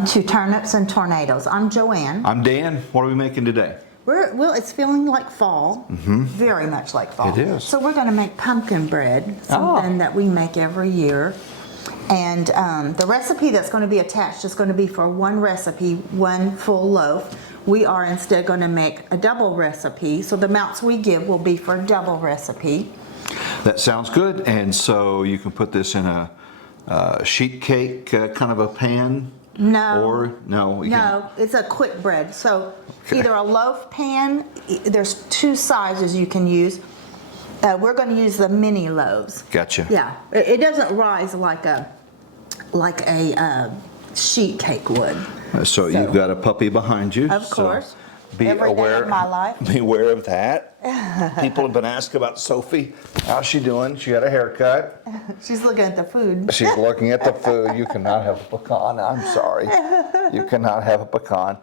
Welcome to Turnips and Tornadoes. I'm Joanne. I'm Dan. What are we making today? Well, it's feeling like fall, very much like fall. It is. So we're going to make pumpkin bread, something that we make every year. And the recipe that's going to be attached is going to be for one recipe, one full loaf. We are instead going to make a double recipe, so the amounts we give will be for a double recipe. That sounds good. And so you can put this in a sheet cake kind of a pan? No. Or no? No, it's a quick bread. So either a loaf pan, there's two sizes you can use. We're going to use the mini loaves. Gotcha. Yeah, it doesn't rise like a sheet cake would. So you've got a puppy behind you. Of course. Be Every day aware of my life. Be aware of that. People have been asking about Sophie. How's she doing? She had a haircut. She's looking at the food. She's looking at the food. You cannot have a pecan. I'm sorry. You cannot have a pecan.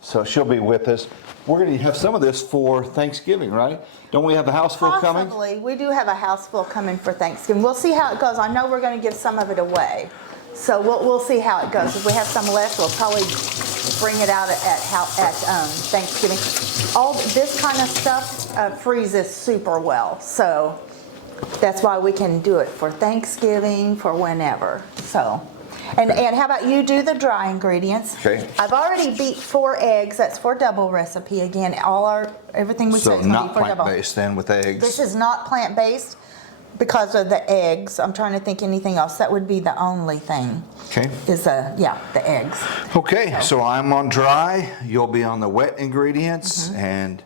So she'll be with us. We're going to have some of this for Thanksgiving, right? Don't we have a house full coming? Possibly. We do have a house full coming for Thanksgiving. We'll see how it goes. I know we're going to give some of it away. So we'll see how it goes. If we have some left, we'll probably bring it out at Thanksgiving. All this kind of stuff freezes super well. So that's why we can do it for Thanksgiving, for whenever. So. And how about you do the dry ingredients? Okay. I've already beat 4 eggs. That's for double recipe. Again, everything we said is going to be for double. So not plant-based then with eggs? This is not plant-based because of the eggs. I'm trying to think anything else. That would be the only thing. Okay. Is the eggs. Okay, so I'm on dry. You'll be on the wet ingredients, and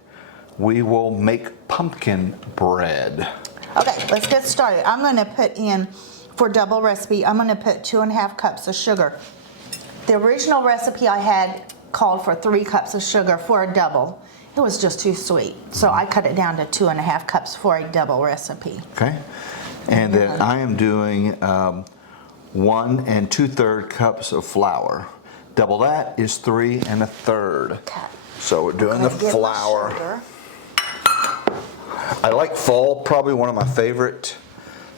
we will make pumpkin bread. Okay, let's get started. I'm going to put in, for double recipe, I'm going to put 2.5 cups of sugar. The original recipe I had called for 3 cups of sugar for a double. It was just too sweet, so I cut it down to 2.5 cups for a double recipe. Okay, and then I am doing 1 2/3 cups of flour. Double that is 3 1/3. Okay. So we're doing the flour. I like fall, probably one of my favorite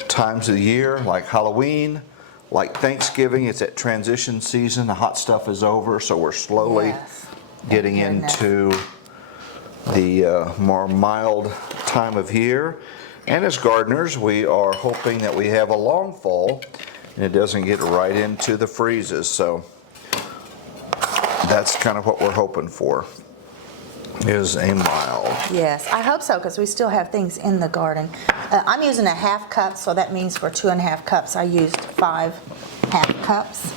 times of the year, like Halloween, like Thanksgiving. It's at transition season. The hot stuff is over, so we're slowly getting into the more mild time of year. And as gardeners, we are hoping that we have a long fall and it doesn't get right into the freezes. So that's kind of what we're hoping for, is a mild. Yes, I hope so, because we still have things in the garden. I'm using a 1/2 cup, so that means for 2.5 cups I used 5 1/2 cups.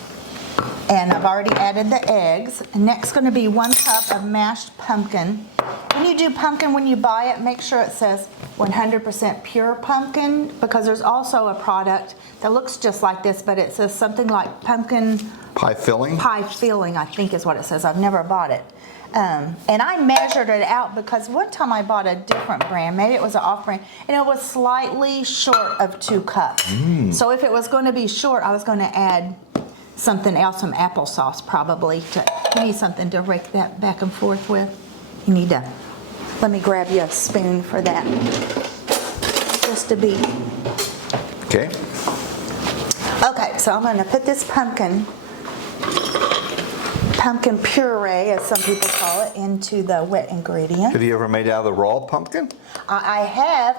And I've already added the eggs. Next going to be 1 cup of mashed pumpkin. When you do pumpkin, when you buy it, make sure it says 100% pure pumpkin, because there's also a product that looks just like this, but it says something like pumpkin Pie filling? Pie filling, I think is what it says. I've never bought it. And I measured it out because one time I bought a different brand, maybe it was an off brand, and it was slightly short of 2 cups. So if it was going to be short, I was going to add something else, some applesauce probably. You need something to rake that back and forth with. You need to, let me grab you a spoon for that. Just to be. Okay. Okay, so I'm going to put this pumpkin puree, as some people call it, into the wet ingredient. Have you ever made out of the raw pumpkin? I have.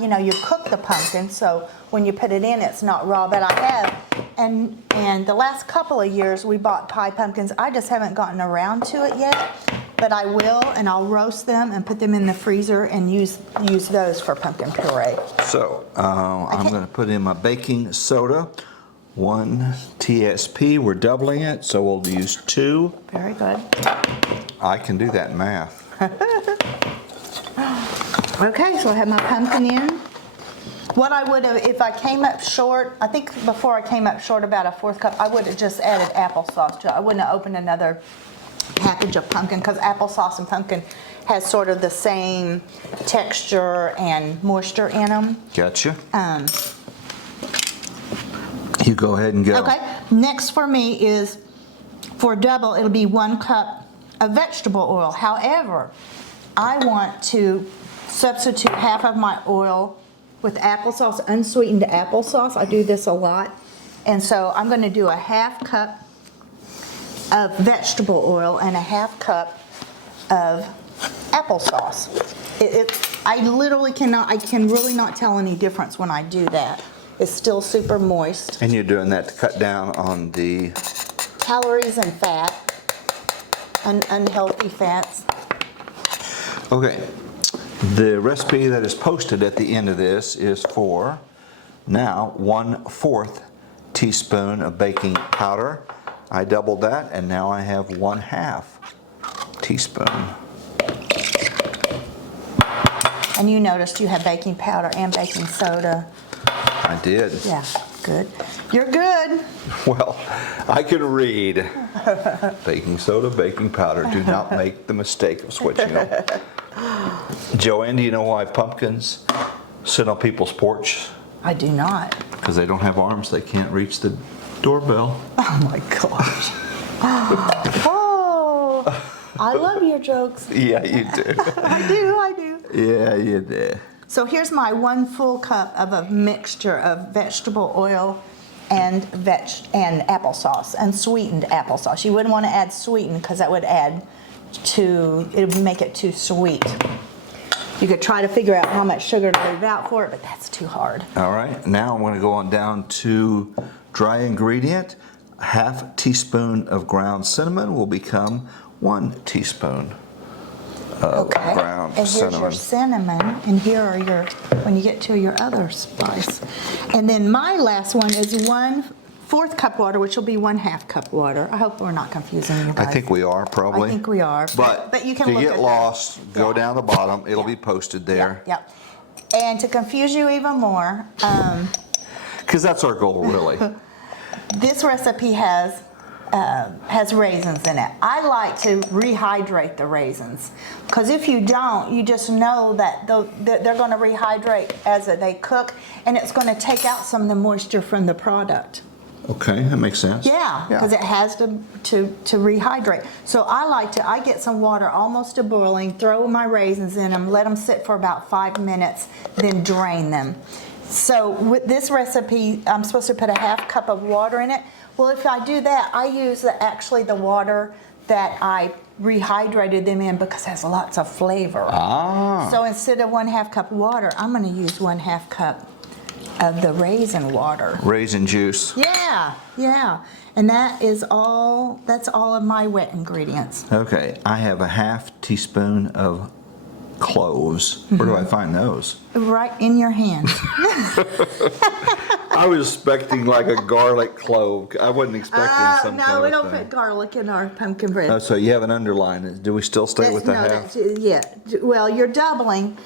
You know, you cook the pumpkin, so when you put it in, it's not raw, but I have. And the last couple of years, we bought pie pumpkins. I just haven't gotten around to it yet, but I will, and I'll roast them and put them in the freezer and use those for pumpkin puree. So I'm going to put in my baking soda. 1 TSP, we're doubling it, so we'll use 2. Very good. I can do that math. Okay, so I have my pumpkin in. What I would have, if I came up short, I think before I came up short about a 1/4 cup, I would have just added applesauce to it. I wouldn't have opened another package of pumpkin, because applesauce and pumpkin has sort of the same texture and moisture in them. Gotcha. You go ahead and go. Okay, next for me is, for double, it'll be 1 cup of vegetable oil. However, I want to substitute half of my oil with applesauce, unsweetened applesauce. I do this a lot. And so I'm going to do a 1/2 cup of vegetable oil and a half cup of applesauce. I literally cannot, I can really not tell any difference when I do that. It's still super moist. And you're doing that to cut down on the Calories and fat, unhealthy fats. Okay, the recipe that is posted at the end of this is for now 1/4 teaspoon of baking powder. I doubled that and now I have 1/2 teaspoon. And you noticed you have baking powder and baking soda. I did. Yeah, good. You're good. Well, I can read. Baking soda, baking powder. Do not make the mistake of switching them. Joanne, do you know why pumpkins sit on people's porch? I do not. Because they don't have arms, they can't reach the doorbell. Oh my gosh. Oh, I love your jokes. Yeah, you do. I do. Yeah, you do. So here's my 1 full cup of a mixture of vegetable oil and applesauce, and sweetened applesauce. You wouldn't want to add sweetened because that would it would make it too sweet. You could try to figure out how much sugar to leave out for it, but that's too hard. All right, now I'm going to go on down to dry ingredient. 1/2 teaspoon of ground cinnamon will become 1 teaspoon of ground and here's your cinnamon, and here are your, when you get to your other spice. And then my last one is 1/4 cup water, which will be 1/2 cup water. I hope we're not confusing you guys. I think we are, probably. I think we are. But you can if look you at get lost, that. go Yeah. down the bottom. It'll be posted there. Yep. And to confuse you even more, Because that's our goal, really. this recipe has raisins in it. I like to rehydrate the raisins, because if you don't, you just know that they're going to rehydrate as they cook, and it's going to take out some of the moisture from the product. Okay, that makes sense. Yeah, because it has to rehydrate. So I get some water almost to boiling, throw my raisins in them, let them sit for about 5 minutes, then drain them. So with this recipe, I'm supposed to put a 1/2 cup of water in it. Well, if I do that, I use actually the water that I rehydrated them in, because it has lots of flavor. Ah. So instead of 1/2 cup of water, I'm going to use 1/2 cup of the raisin water. Raisin juice. Yeah, yeah. And that's all of my wet ingredients. Okay, I have a 1/2 teaspoon of cloves. Where do I find those? Right in your hand. I was expecting like a garlic clove. I wasn't expecting some No, kind we of don't thing. put garlic in our pumpkin bread. Oh, so you have an underline. Do we still stay with the No, half? yeah. Well, you're doubling,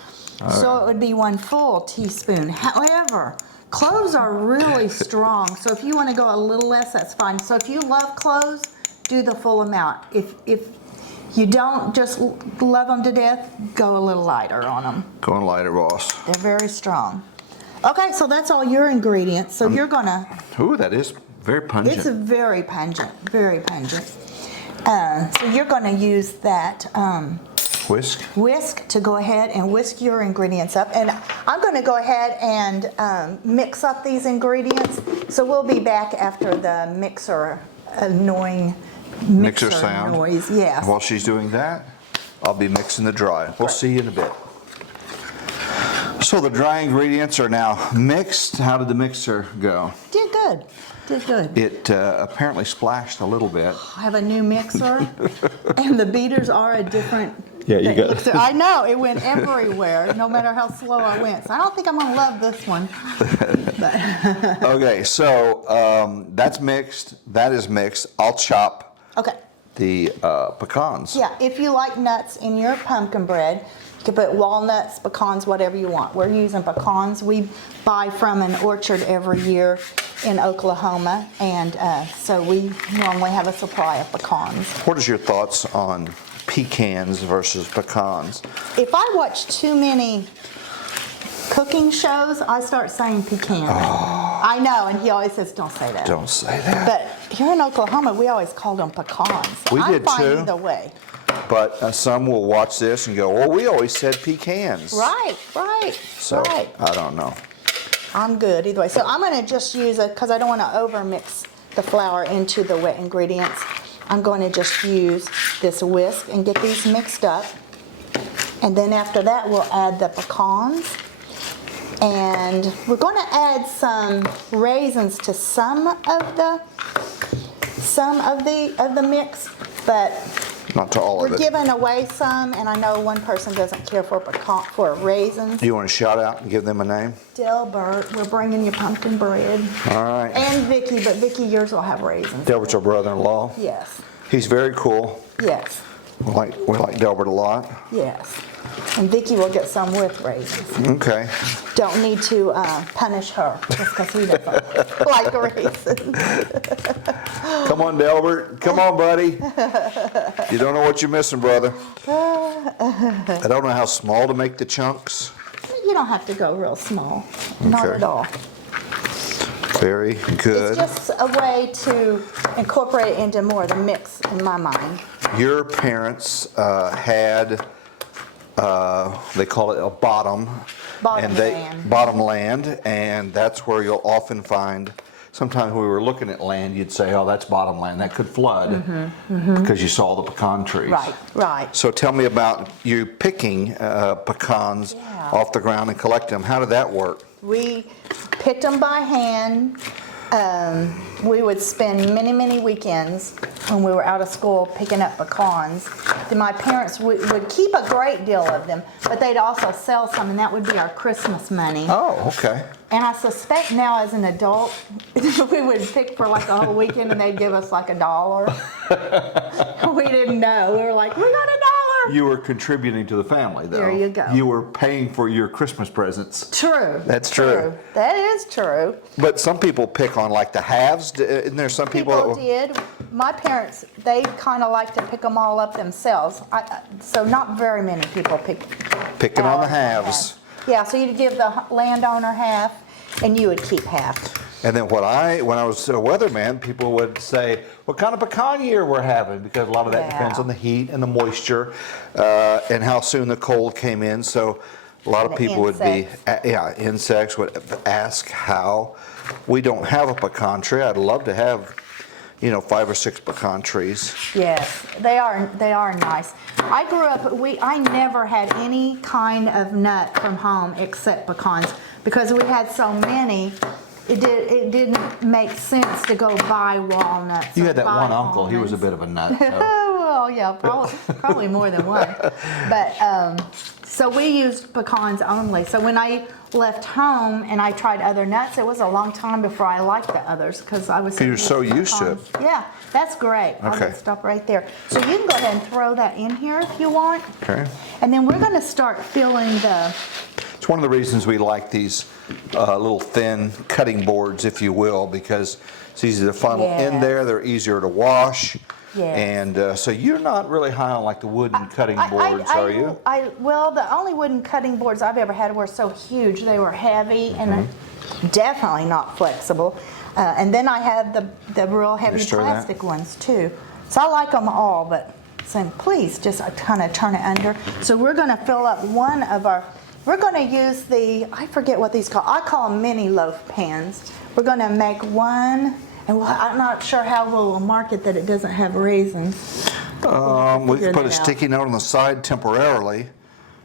so it would be 1 full teaspoon. However, cloves are really strong, so if you want to go a little less, that's fine. So if you love cloves, do the full amount. If you don't just love them to death, go a little lighter on them. Going lighter, boss. They're very strong. Okay, so that's all your ingredients. So you're gonna. Ooh, that is very pungent. It's very pungent, very pungent. So you're gonna use that whisk to go ahead and whisk your ingredients up. And I'm gonna go ahead and mix up these ingredients. So we'll be back after the annoying mixer sound noise. Yes. While she's doing that, I'll be mixing the dry. We'll see you in a bit. So the dry ingredients are now mixed. How did the mixer go? Did good. Did good. It apparently splashed a little bit. I have a new mixer, and the beaters are a different. Yeah, you got mixer. I know, it went everywhere, no matter how slow I went. So I don't think I'm gonna love this one. But Okay, so that's mixed. That is mixed. I'll chop okay. the pecans. Yeah, if you like nuts in your pumpkin bread, you can put walnuts, pecans, whatever you want. We're using pecans. We buy from an orchard every year in Oklahoma, and so we normally have a supply of pecans. What is your thoughts on pecans versus pecans? If I watch too many cooking shows, I start saying pecan. Oh. I know, and he always says, don't say that. Don't say that. But here in Oklahoma, we always called them pecans. We I'm did fine too. either way. But some will watch this and go, well, we always said pecans. Right, right, So, right. I don't know. I'm good either way. So I'm going to just use it, because I don't want to over mix the flour into the wet ingredients. I'm going to just use this whisk and get these mixed up. And then after that, we'll add the pecans. And we're going to add some raisins to some of the mix, but Not to all of we're it. giving away some, and I know one person doesn't care for raisins. Do you want to shout out and give them a name? Delbert, we're bringing you pumpkin bread. All right. And Vicky, but Vicky, yours will have raisins. Delbert's our brother-in-law. Yes, He's very cool. yes, We like Delbert a lot. yes. And Vicky will get some with raisins. Okay. Don't need to punish her just because he doesn't like raisins. Come on, Delbert. Come on, buddy. You don't know what you're missing, brother. I don't know how small to make the chunks. You don't have to go real small. Not Okay. at all. Very good. It's just a way to incorporate it into more of the mix in my mind. Your parents had, they call it a bottom. Bottom land, and that's where you'll often find, sometimes when we were looking at land, you'd say, oh, that's bottom land. That could flood because you saw the pecan trees. Right, right. So tell me about you picking pecans off the ground and collecting them. How did that work? We picked them by hand. We would spend many, many weekends when we were out of school picking up pecans. Then my parents would keep a great deal of them, but they'd also sell some, and that would be our Christmas money. Oh, okay. And I suspect now as an adult, we would pick for like a whole weekend and they'd give us like $1. We didn't know. We were like, we got $1. You were contributing to the family, though. There you go. You were paying for your Christmas presents. True. That's true. That is true. But some people pick on like the halves. Isn't there some people that will... did. My parents, they kind of like to pick them all up themselves. So not very many people Picking on the halves. Yeah, so you'd give the landowner half and you would keep half. And then when I was a weatherman, people would say, what kind of pecan year we're having? Because a lot of that depends on the heat and the moisture and how soon the cold came in. So a lot of people would be, insects would ask how. We don't have a pecan tree. I'd love to have, 5 or 6 pecan trees. Yes, they are nice. I grew up, I never had any kind of nut from home except pecans because we had so many. It didn't make sense to go buy walnuts. You had that one uncle. He was a bit of a nut. So. Well, yeah, probably more than one. But so we used pecans only. So when I left home and I tried other nuts, it was a long time before I liked the others because I was. You're so used to it. Yeah, that's great. I'll just stop right there. So you can go ahead and throw that in here if you want. Okay. And then we're going to start filling the. It's one of the reasons we like these little thin cutting boards, if you will, because it's easy to funnel in there. They're easier to wash. Yes. And so you're not really high on like the wooden cutting boards, are you? Well, the only wooden cutting boards I've ever had were so huge. They were heavy and definitely not flexible. And then I had the real heavy plastic ones too. So I like them all, but please just kind of turn it under. So we're going to fill up one of our. We're going to use I forget what these call. I call them mini loaf pans. We're going to make one, and I'm not sure how we'll mark it that it doesn't have raisins. We could put a sticky note on the side temporarily,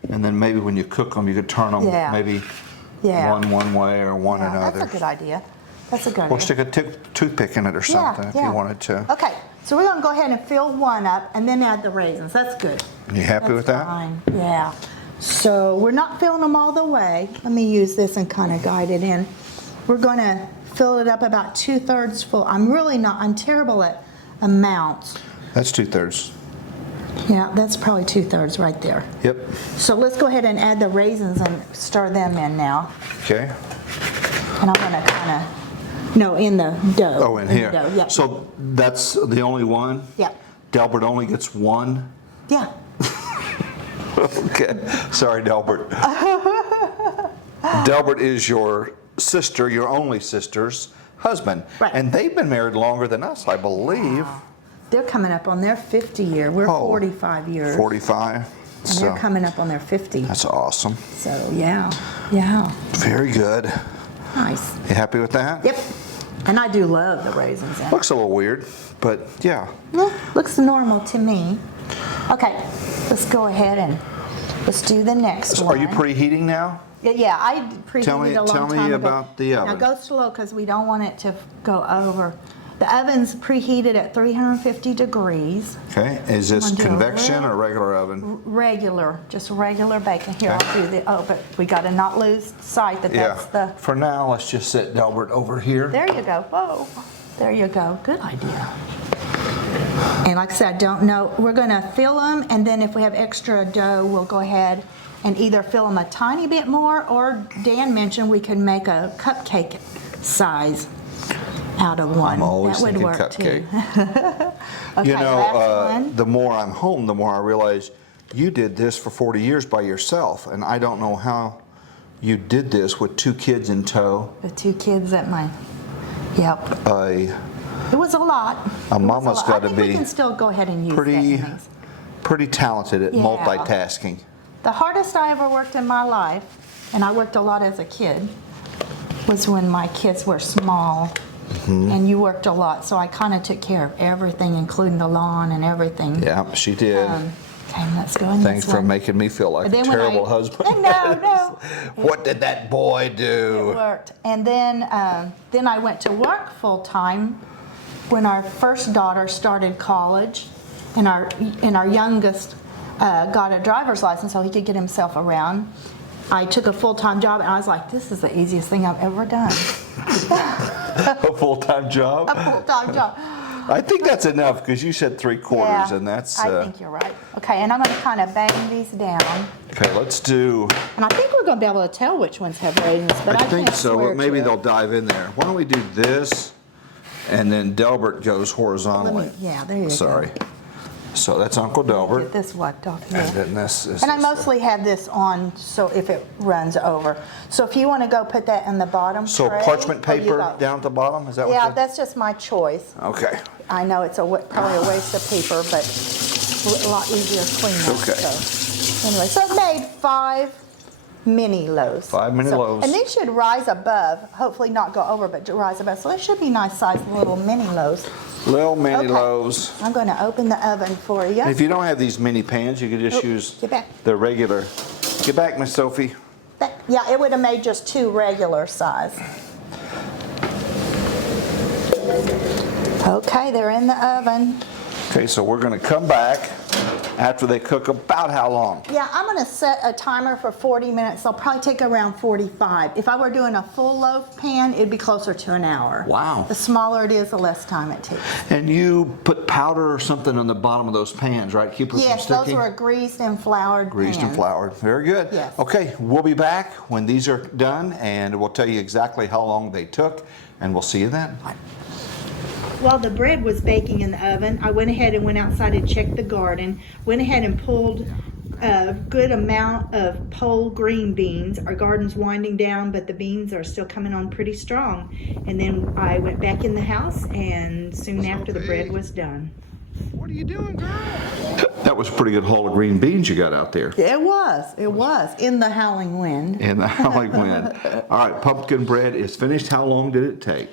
and then maybe when you cook them, you could turn them maybe one way or one another. That's a good idea. That's a good idea. Or stick a toothpick in it or something if you wanted to. Okay, so we're going to go ahead and fill one up and then add the raisins. That's good. You happy with that? Fine. Yeah. So we're not filling them all the way. Let me use this and kind of guide it in. We're going to fill it up about 2/3 full. I'm terrible at amounts. That's 2/3. Yeah, that's probably 2/3 right there. Yep. So let's go ahead and add the raisins and stir them in now. Okay. And I'm going to in the dough. Oh, in here. The dough. Yep. So that's the only one? Yep. Delbert only gets one? Yeah. Okay. Sorry, Delbert. Delbert is your sister, your only sister's husband. Right. And they've been married longer than us, I believe. Wow. They're coming up on their 50 year. We're 45 years. 45. And they're coming up on their 50. That's awesome. So, yeah. Very good. Nice. You happy with that? Yep. And I do love the raisins in it. Looks a little weird, but yeah. Looks normal to me. Okay, let's go ahead and let's do the next one. Are you preheating now? Yeah, I preheated a long time ago. Tell me about the oven. Now go slow because we don't want it to go over. The oven's preheated at 350 degrees. Okay, is this convection or regular oven? Regular, just regular bacon. Here, I'll do but we got to not lose sight that that's the... For now, let's just set Delbert over here. There you go. Whoa, there you go. Good idea. And like I said, I don't know. We're going to fill them, and then if we have extra dough, we'll go ahead and either fill them a tiny bit more, or Dan mentioned we can make a cupcake size out of one. I'm always that would thinking work cupcake. Too. Okay, You know, last one. the more I'm home, the more I realize you did this for 40 years by yourself, and I don't know how you did this with 2 kids in tow. The 2 kids at my, yep. It was a lot. A mama's got to I think we be can still go ahead and use pretty talented at Yeah. multitasking. The hardest I ever worked in my life, and I worked a lot as a kid, was when my kids were small. And you worked a lot, so I kind of took care of everything, including the lawn and everything. Yeah, she did. Okay, let's go in Thanks this for one. making me feel like a then when terrible husband. No. What did that boy do? It worked. And then I went to work full time when our first daughter started college, and our youngest got a driver's license so he could get himself around. I took a full-time job, and I was like, this is the easiest thing I've ever done. A full-time job? A full-time job. I think that's enough, because you said 3/4, and that's... I think you're right. Okay, and I'm going to kind of bang these down. Okay, let's do... And I think we're going to be able to tell which ones have raisins, but I think can't so, swear but maybe to they'll it. dive in there. Why don't we do this, and then Delbert goes horizontally. There you go. Sorry. So that's Uncle Delbert. Get this wiped off And here. then this is... And I mostly have this on so if it runs over. So if you want to go put that in the bottom So tray, parchment or you paper go- down at the bottom, is that Yeah, what that's just my choice. Okay. I know it's probably a waste of paper, but a lot easier to clean up. Okay. So anyway, so I've made 5 mini loaves. 5 mini loaves. And these should rise above, hopefully not go over, but rise above. So they should be nice sized little mini loaves. Little mini Okay. loaves. I'm going to open the oven for you. And if you don't have these mini pans, you could just use get back. the regular. Get back, Miss Sophie. Yeah, it would have made just 2 regular size. Okay, they're in the oven. Okay, so we're going to come back after they cook about how long? Yeah, I'm going to set a timer for 40 minutes. They'll probably take around 45. If I were doing a full loaf pan, it'd be closer to an hour. Wow. The smaller it is, the less time it takes. And you put powder or something on the bottom of those pans, right? Keep them Yes, from those sticking? were greased and floured Greased and pans. floured. Very good. Yes. Okay, we'll be back when these are done, and we'll tell you exactly how long they took, and we'll see you then. While the bread was baking in the oven, I went ahead and went outside and checked the garden. Went ahead and pulled a good amount of pole green beans. Our garden's winding down, but the beans are still coming on pretty strong. And then I went back in the house, and soon after the bread was done. What are you doing, girl? That was a pretty good haul of green beans you got out there. It was in the howling wind. In the howling wind. All right, pumpkin bread is finished. How long did it take?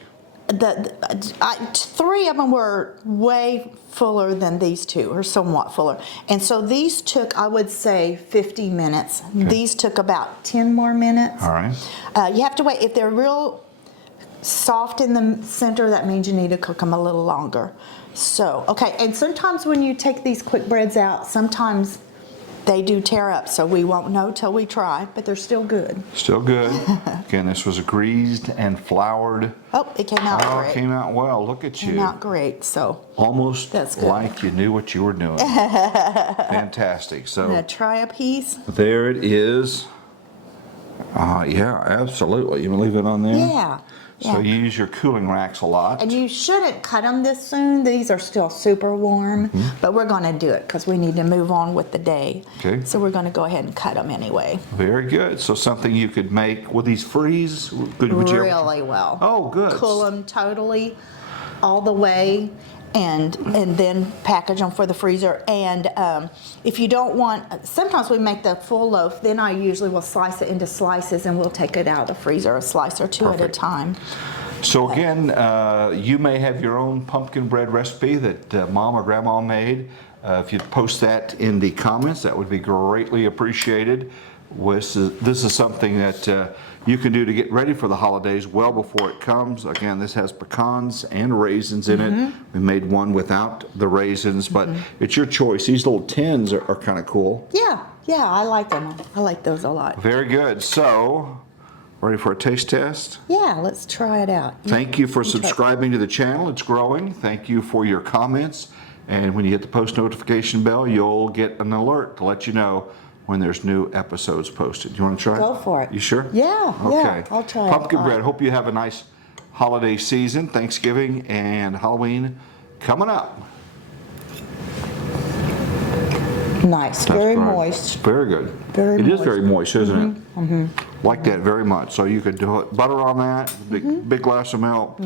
3 of them were way fuller than these 2, or somewhat fuller. And so these took, I would say, 50 minutes. Okay. These took about 10 more minutes. All right. You have to wait. If they're real soft in the center, that means you need to cook them a little longer. So, okay, and sometimes when you take these quick breads out, sometimes they do tear up, so we won't know till we try, but they're still good. Still good. Again, this was greased and floured. Oh, it came out great. It came out well. Look at you. Came out great, so. Almost That's good. like you knew what you were doing. Fantastic. I'm gonna So try a piece. there it is. Yeah, absolutely. You want to leave it on there? Yeah. So you use your cooling racks a lot. And you shouldn't cut them this soon. These are still super warm, but we're going to do it because we need to move on with the day. Okay. So we're going to go ahead and cut them anyway. Very good. So something you could make. Will these freeze? Would you ever- Really well. Oh, good. Cool them totally all the way, and then package them for the freezer. And if you don't want, sometimes we make the full loaf, then I usually will slice it into slices, and we'll take it out of the freezer a slice or 2 at a Perfect. time. So again, you may have your own pumpkin bread recipe that mom or grandma made. If you'd post that in the comments, that would be greatly appreciated. This is something that you can do to get ready for the holidays well before it comes. Again, this has pecans and raisins in it. We made one without the raisins, but it's your choice. These little tins are kind of cool. Yeah, I like them. I like those a lot. Very good. So, ready for a taste test? Yeah, let's try it out. Thank you for subscribing to the channel. It's growing. Thank you for your comments. And when you hit the post notification bell, you'll get an alert to let you know when there's new episodes posted. You want to try it? Go for it. You sure? Yeah, Okay. I'll try it. Pumpkin bread. Hope you have a nice holiday season, Thanksgiving and Halloween coming up. Nice, very That's right. moist. Very good. Very It is moist. very moist, isn't it? Like that very much. So you could do butter on that, big glass of milk,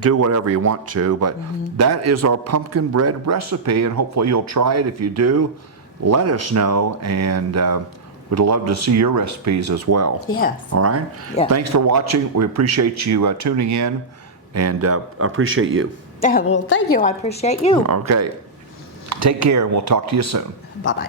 do whatever you want to. But that is our pumpkin bread recipe, and hopefully you'll try it. If you do, let us know, and we'd love to see your recipes as well. Yes. All right? Yeah. Thanks for watching. We appreciate you tuning in, and appreciate you. Yeah, well, thank you. I appreciate you. Okay. Take care, and we'll talk to you soon. Bye-bye.